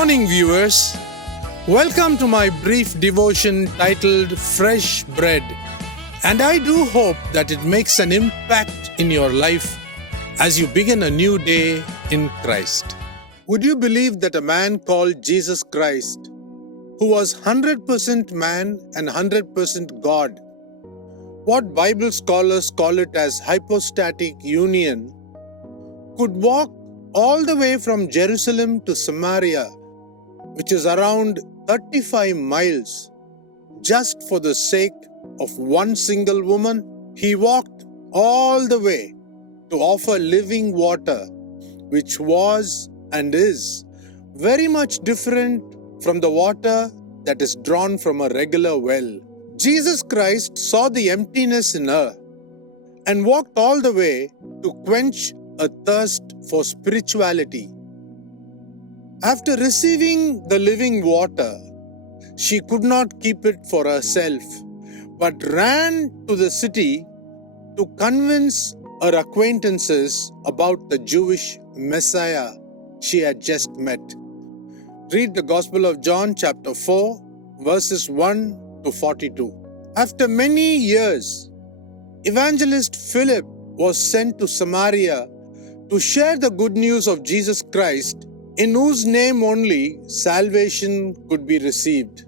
morning, viewers. Welcome to my brief devotion titled Fresh Bread. And I do hope that it makes an impact in your life as you begin a new day in Christ. Would you believe that a man called Jesus Christ, who was 100% man and 100% God, what Bible scholars call it as hypostatic union, could walk all the way from Jerusalem to Samaria, which is around 35 miles, just for the sake of one single woman? He walked all the way to offer living water, which was and is very much different from the water that is drawn from a regular well. Jesus Christ saw the emptiness in her and walked all the way to quench a thirst for spirituality. After receiving the living water, she could not keep it for herself, but ran to the city to convince her acquaintances about the Jewish Messiah she had just met. Read the Gospel of John chapter 4, verses 1 to 42. After many years, evangelist Philip was sent to Samaria to share the good news of Jesus Christ, in whose name only salvation could be received.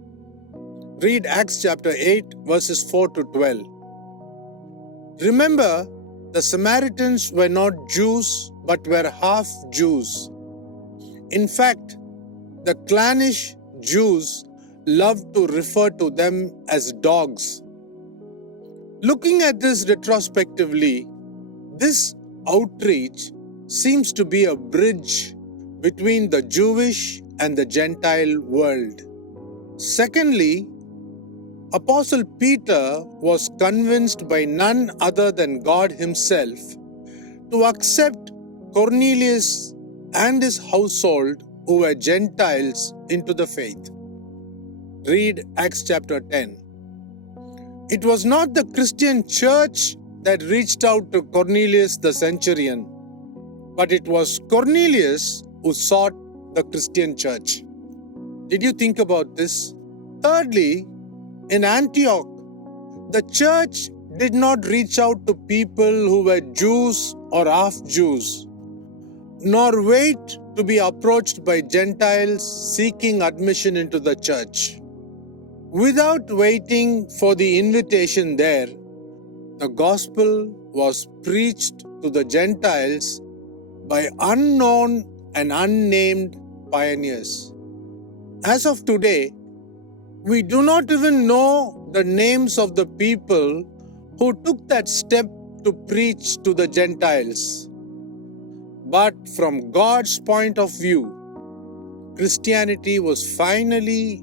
Read Acts chapter 8, verses 4 to 12. Remember, the Samaritans were not Jews, but were half Jews. In fact, the clannish Jews loved to refer to them as dogs. Looking at this retrospectively, this outreach seems to be a bridge between the Jewish and the Gentile world. Secondly, Apostle Peter was convinced by none other than God himself to accept Cornelius and his household, who were Gentiles, into the faith. Read Acts chapter 10. It was not the Christian church that reached out to Cornelius the centurion, but it was Cornelius who sought the Christian church. Did you think about this? Thirdly, in Antioch, the church did not reach out to people who were Jews or half-Jews, nor wait to be approached by Gentiles seeking admission into the church. Without waiting for the invitation there, the gospel was preached to the Gentiles by unknown and unnamed pioneers. As of today, we do not even know the names of the people who took that step to preach to the Gentiles. But from God's point of view, Christianity was finally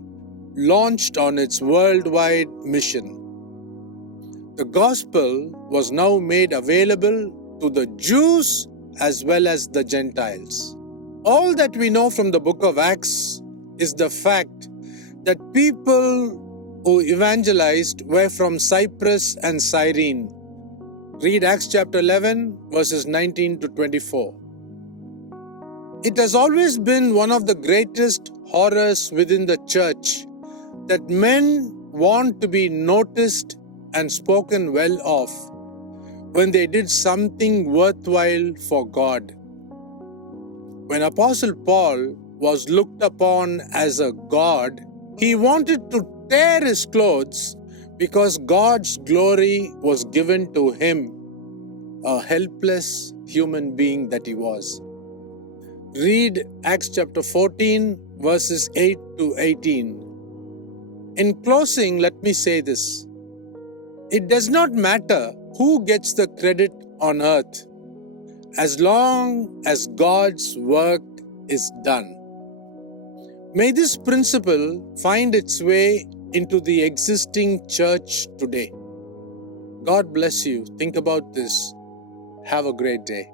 launched on its worldwide mission. The gospel was now made available to the Jews as well as the Gentiles. All that we know from the book of Acts is the fact that people who evangelized were from Cyprus and Cyrene. Read Acts chapter 11, verses 19 to 24. It has always been one of the greatest horrors within the church that men want to be noticed and spoken well of when they did something worthwhile for God. When Apostle Paul was looked upon as a god, he wanted to tear his clothes because God's glory was given to him, a helpless human being that he was. Read Acts chapter 14, verses 8 to 18. In closing, let me say this. It does not matter who gets the credit on earth, as long as God's work is done. May this principle find its way into the existing church today. God bless you. Think about this. Have a great day.